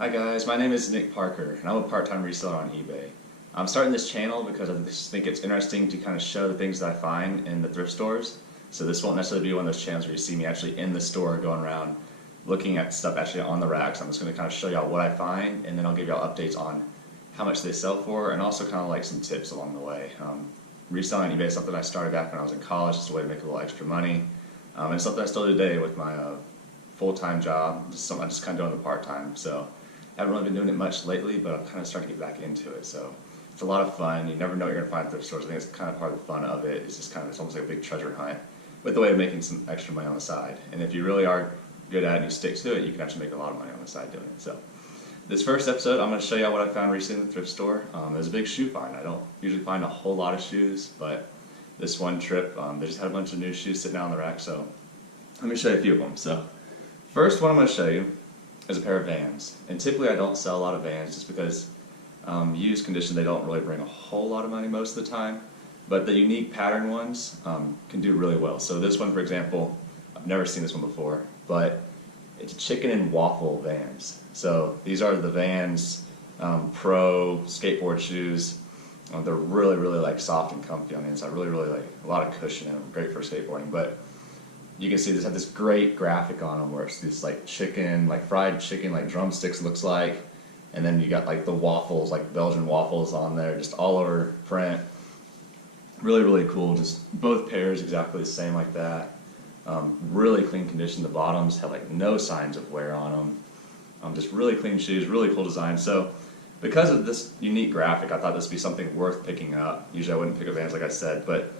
Hi guys, my name is Nick Parker and I'm a part-time reseller on eBay. I'm starting this channel because I just think it's interesting to kind of show the things that I find in the thrift stores. So this won't necessarily be one of those channels where you see me actually in the store going around looking at stuff actually on the racks. I'm just going to kind of show y'all what I find, and then I'll give y'all updates on how much they sell for and also kind of like some tips along the way. Reselling on eBay is something I started back when I was in college, just a way to make a little extra money. And it's something I still do today with my full-time job, just something I just kind of do on the part-time. So I haven't really been doing it much lately, but I'm kind of starting to get back into it. So it's a lot of fun. You never know what you're going to find at thrift stores. I think it's kind of part of the fun of it. It's just kind of, it's almost like a big treasure hunt with the way of making some extra money on the side. And if you really are good at it and you stick to it, you can actually make a lot of money on the side doing it. So this first episode, I'm going to show you what I found recently in the thrift store. It was a big shoe find. I don't usually find a whole lot of shoes, but this one trip, they just had a bunch of new shoes sitting down on the rack. So let me show you a few of them. So first one I'm going to show you is a pair of Vans. And typically I don't sell a lot of Vans just because used condition, they don't really bring a whole lot of money most of the time. But the unique pattern ones can do really well. So this one, for example, I've never seen this one before, but it's chicken and waffle Vans. So these are the Vans Pro skateboard shoes. They're really, really like soft and comfy on the inside. Really, really like a lot of cushion in them. Great for skateboarding. But you can see this have this great graphic on them where it's this like chicken, like fried chicken, like drumsticks looks like, and then you got like the waffles, like Belgian waffles on there, just all over print. Really, really cool. Just both pairs exactly the same like that. Really clean condition. The bottoms have like no signs of wear on them. Just really clean shoes, really cool design. So because of this unique graphic, I thought this would be something worth picking up. Usually I wouldn't pick up Vans like I said, but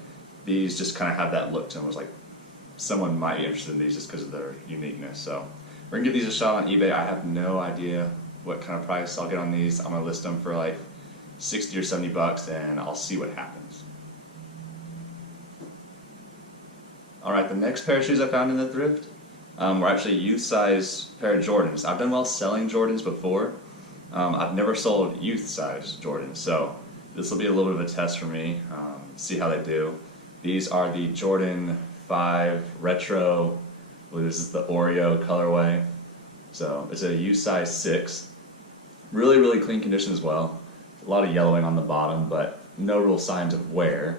these just kind of have that look to them. It was like someone might be interested in these just because of their uniqueness. So we're gonna give these a shot on eBay. I have no idea what kind of price I'll get on these. I'm gonna list them for like 60 or 70 bucks and I'll see what happens. Alright, the next pair of shoes I found in the thrift were actually a youth size pair of Jordans. I've done well selling Jordans before. I've never sold youth size Jordans, so this will be a little bit of a test for me, see how they do. These are the Jordan 5 Retro. I believe this is the Oreo colorway. So it's a U size 6. Really, really clean condition as well. A lot of yellowing on the bottom, but no real signs of wear.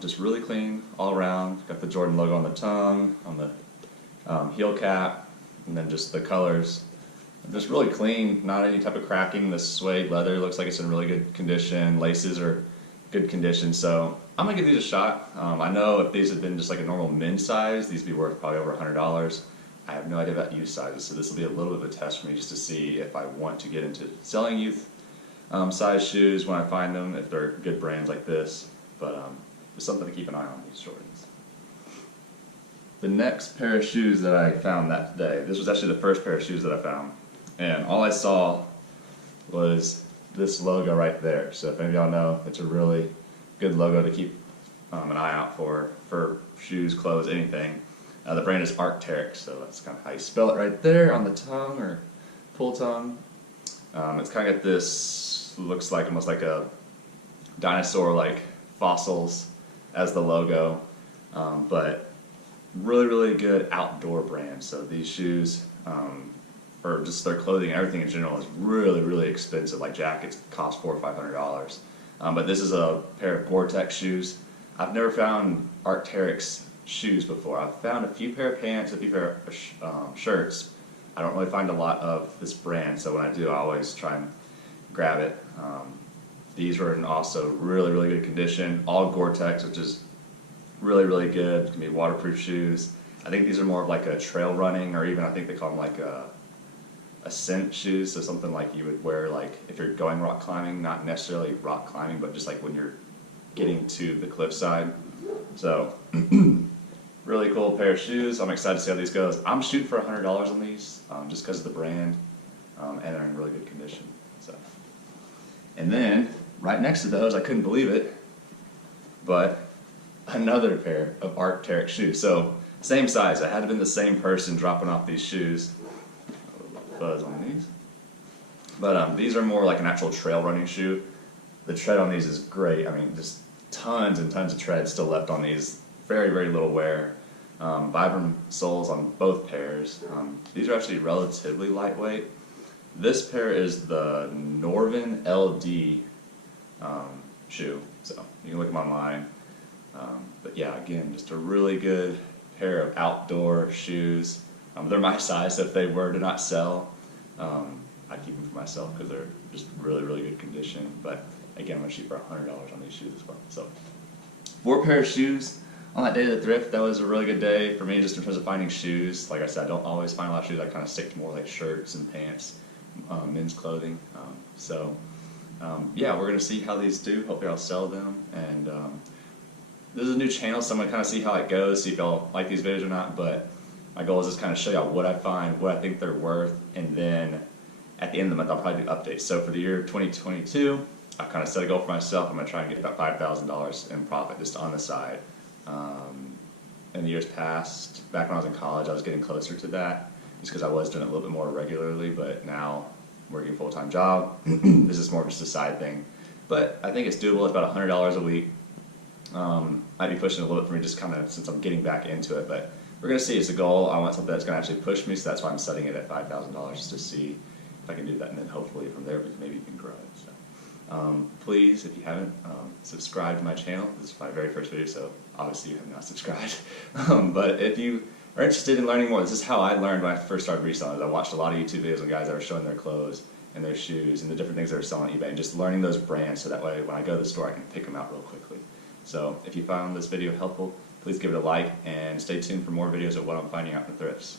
Just really clean all around. Got the Jordan logo on the tongue, on the heel cap, and then just the colors. Just really clean, not any type of cracking. The suede leather looks like it's in really good condition. Laces are good condition, so I'm gonna give these a shot. I know if these had been just like a normal men's size, these would be worth probably over $100. I have no idea about youth sizes, so this will be a little bit of a test for me just to see if I want to get into selling youth size shoes when I find them, if they're good brands like this. But it's something to keep an eye on, these Jordans. The next pair of shoes that I found that day, this was actually the first pair of shoes that I found, and all I saw was this logo right there. So if any of y'all know, it's a really good logo to keep an eye out for shoes, clothes, anything. The brand is Arc'teryx, so that's kind of how you spell it right there on the tongue or pull tongue. It's kind of got this, looks like almost like a dinosaur, like fossils as the logo, but really, really good outdoor brand. So these shoes, or just their clothing, everything in general is really, really expensive. Like jackets cost $400 or $500. But this is a pair of Gore-Tex shoes. I've never found Arc'teryx shoes before. I've found a few pair of pants, a few pair of shirts. I don't really find a lot of this brand, so when I do, I always try and grab it. These were in also really, really good condition. All Gore-Tex, which is really, really good. It can be waterproof shoes. I think these are more of like a trail running, or even I think they call them like a ascent shoes, so something like you would wear like if you're going rock climbing, not necessarily rock climbing, but just like when you're getting to the cliffside. So really cool pair of shoes. I'm excited to see how these goes. I'm shooting for $100 on these just because of the brand, and they're in really good condition. So, and then right next to those, I couldn't believe it, but another pair of Arc'teryx shoes. So same size. It had to have been the same person dropping off these shoes. Buzz on these, but these are more like an actual trail running shoe. The tread on these is great. I mean, just tons and tons of tread still left on these. Very, very little wear. Vibram soles on both pairs. These are actually relatively lightweight. This pair is the Norvin LD shoe, so you can look them online. But yeah, again, just a really good pair of outdoor shoes. They're my size, so if they were to not sell, I'd keep them for myself because they're just really good condition. But again, I'm gonna shoot for $100 on these shoes as well. So 4 pair of shoes on that day of the thrift. That was a really good day for me, just in terms of finding shoes. Like I said, I don't always find a lot of shoes. I kind of stick to more like shirts and pants, men's clothing. Yeah, we're gonna see how these do. Hopefully, I'll sell them. And this is a new channel, so I'm gonna kind of see how it goes, see if y'all like these videos or not. But my goal is just kind of show y'all what I find, what I think they're worth, and then at the end of the month, I'll probably do updates. So for the year 2022, I've kind of set a goal for myself. I'm gonna try and get about $5,000 in profit just on the side. In the years past, back when I was in college, I was getting closer to that, just because I was doing it a little bit more regularly. But now, working a full-time job, this is more of just a side thing. But I think it's doable. It's about $100 a week. I'd be pushing a little bit for me, just kind of since I'm getting back into it. But we're gonna see. It's a goal. I want something that's gonna actually push me, so that's why I'm setting it at $5,000 just to see if I can do that, and then hopefully from there we can maybe even grow it. So, please, if you haven't, subscribe to my channel. This is my very first video, so obviously you have not subscribed. But if you are interested in learning more, this is how I learned when I first started reselling. I watched a lot of YouTube videos of guys that were showing their clothes and their shoes and the different things they were selling on eBay, and just learning those brands so that way when I go to the store I can pick them out real quickly. So if you found this video helpful, please give it a like and stay tuned for more videos of what I'm finding out in the thrifts.